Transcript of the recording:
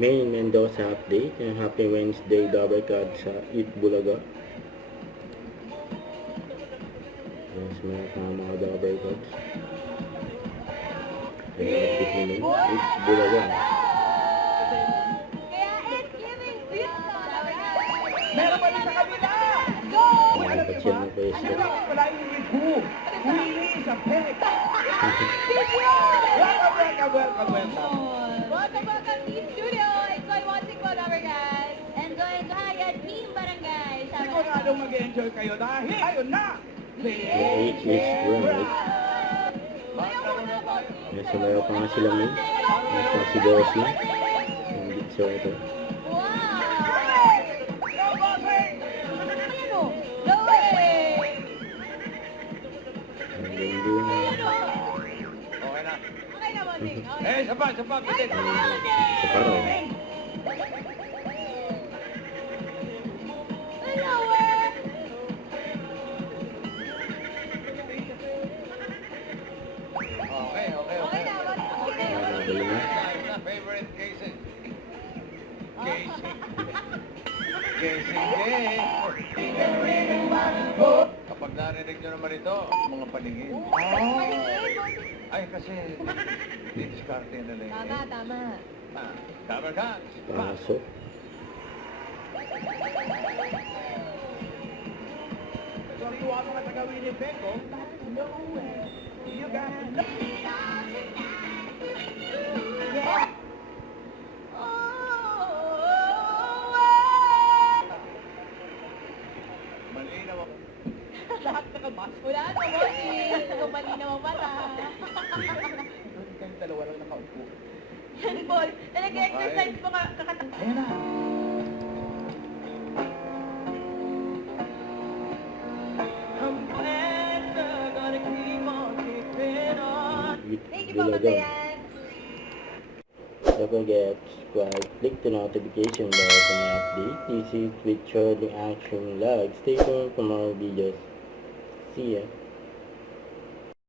Main Mendoza update. Happy Wednesday double cut sa Eat Bulaga. Yes, meron mga double cuts. Kaya update nyo ng Eat Bulaga. Meron pa rin sa kabila! Ano pa siya ng pwesto? Wala yung ibu. Humingi sa pek. Welcome. Welcome to the studio. Enjoy watching po, Lover guys. Enjoy Team Barangay. Siguradong mag-enjoy kayo dahil ayun na! H is right. Yes, meron pa nga sila May. Meron pa si Bossy. Hindi siya ito. Sapat. Bitin. Sekarang. Dali na. Favorite Casey. Kapag narinig nyo naman ito, mga paningin. Ay, kasi didiskarte nila eh. Tama. Tama ka. Pasok. Sariwa mo nga tagawin ni Beko. You got to know. Malinaw ako. Lahat nakabas. Wala na, Bossy. Kung malinaw ang mata. Doon kayong dalawa lang nakaupo. Yan, Paul. Nag-exercise po kakatang. Ayan na. Eat Thank you, Papa Bulaga. Dayan. Don't forget to subscribe, click the notification bell for my update. This is with Charlie Action Vlog. Stay tuned for more videos. See ya.